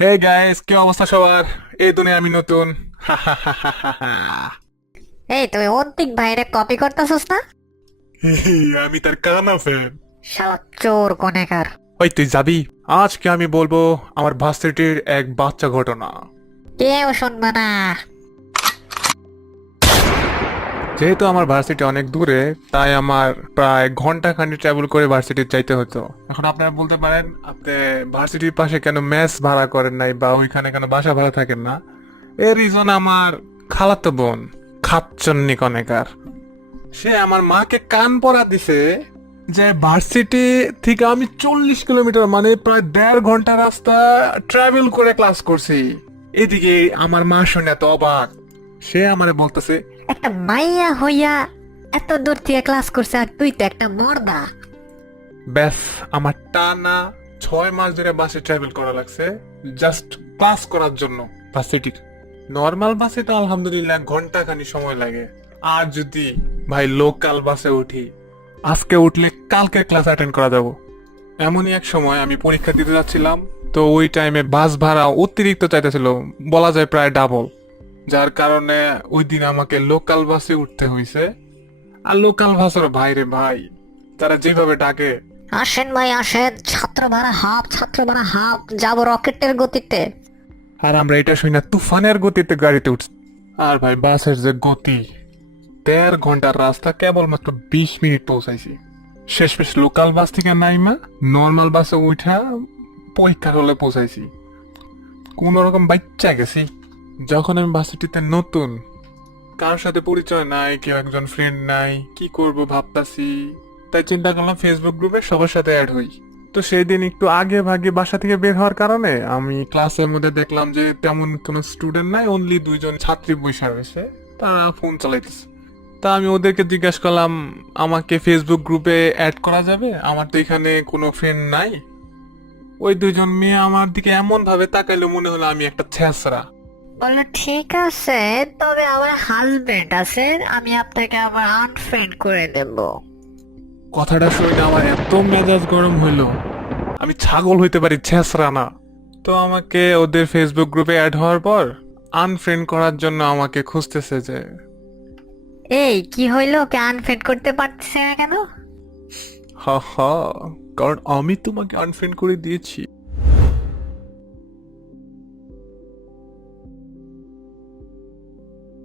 Hey guys, কি অবস্থা সবার? এই দুনিয়া আমি নতুন। এই তুই অন্তিক ভাইরে কপি করতেছস না? আমি তার কানা ফ্যান। শালা চোর কোনেকার। ওই তুই যাবি? আজকে আমি বলবো আমার ভার্সিটির এক বাচ্চা ঘটনা। কেউ শুনবে না। যেহেতু আমার ভার্সিটি অনেক দূরে, তাই আমার প্রায় ঘন্টা খানিক ট্রাভেল করে ভার্সিটি যাইতে হতো। এখন আপনারা বলতে পারেন, আপনি ভার্সিটির পাশে কেন মেস ভাড়া করেন নাই বা ওইখানে কেন বাসা ভাড়া থাকেন না? এর রিজন আমার খালাতো বোন, খাচ্চন্নি কনেকার। সে আমার মাকে কান পরা দিছে যে ভার্সিটি থেকে আমি 40 কিলোমিটার, মানে প্রায় 1.5 ঘন্টা রাস্তা ট্রাভেল করে ক্লাস করছি। এদিকে আমার মা শুনে তো অবাক। সে আমারে বলতেছে, একটা মাইয়া হইয়া এত দূর থেকে ক্লাস করছে আর তুই তো একটা মর্দা। ব্যাস আমার টানা 6 মাস ধরে বাসে ট্রাভেল করা লাগছে জাস্ট ক্লাস করার জন্য ভার্সিটির। নর্মাল বাসে তো আলহামদুলিল্লাহ ঘন্টা খানি সময় লাগে। আর যদি ভাই লোকাল বাসে উঠি, আজকে উঠলে কালকে ক্লাস অ্যাটেন্ড করা যাব। এমনই এক সময় আমি পরীক্ষা দিতে যাচ্ছিলাম, তো ওই টাইমে বাস ভাড়া অতিরিক্ত চাইতেছিল, বলা যায় প্রায় ডাবল। যার কারণে ওই দিন আমাকে লোকাল বাসে উঠতে হয়েছে। আর লোকাল বাসের ভাইরে ভাই, তারা যেভাবে ডাকে, আসেন ভাই আসেন, ছাত্র ভাড়া হাফ, ছাত্র ভাড়া হাফ, যাবো রকেটের গতিতে। আর আমরা এটা শুনি না তুফানের গতিতে গাড়িতে উঠছি। আর ভাই বাসের যে গতি, 1.5 ঘন্টার রাস্তা কেবলমাত্র 20 মিনিট পৌঁছাইছি। শেষমেশ লোকাল বাস থেকে নাইমা নর্মাল বাসে উঠা পরীক্ষার হলে পৌঁছাইছি। কোন রকম বাচ্চা গেছি। যখন আমি ভার্সিটিতে নতুন, কারোর সাথে পরিচয় নাই, কেউ একজন ফ্রেন্ড নাই, কি করব ভাবতাছি। তাই চিন্তা করলাম ফেসবুক গ্রুপে সবার সাথে অ্যাড হই। তো সেই দিন একটু আগে ভাগে বাসা থেকে বের হওয়ার কারণে আমি ক্লাসের মধ্যে দেখলাম যে তেমন কোনো স্টুডেন্ট নাই, অনলি 2জন ছাত্রী বসে রয়েছে, তারা ফোন চালাইতেছে। তা আমি ওদেরকে জিজ্ঞাসা করলাম, আমাকে ফেসবুক গ্রুপে অ্যাড করা যাবে? আমার তো এখানে কোনো ফ্রেন্ড নাই। ওই 2জন মেয়ে আমার দিকে এমন ভাবে তাকাইলো, মনে হলো আমি একটা ছেঁচড়া। বললো ঠিক আছে, তবে আমার হাজবেন্ড আছে, আমি আপনাকে আবার আনফ্রেন্ড করে দেব। কথাটা শুনে আমার এত মেজাজ গরম হইলো, আমি ছাগল হইতে পারি, ছেঁচড়া না। তো আমাকে ওদের ফেসবুক গ্রুপে অ্যাড হওয়ার পর আনফ্রেন্ড করার জন্য আমাকে খুঁজতেছে যে, এই কি হইলো, কে আনফ্রেন্ড করতে পারতেছে না কেন? হা হা, কারণ আমি তোমাকে আনফ্রেন্ড করে দিয়েছি।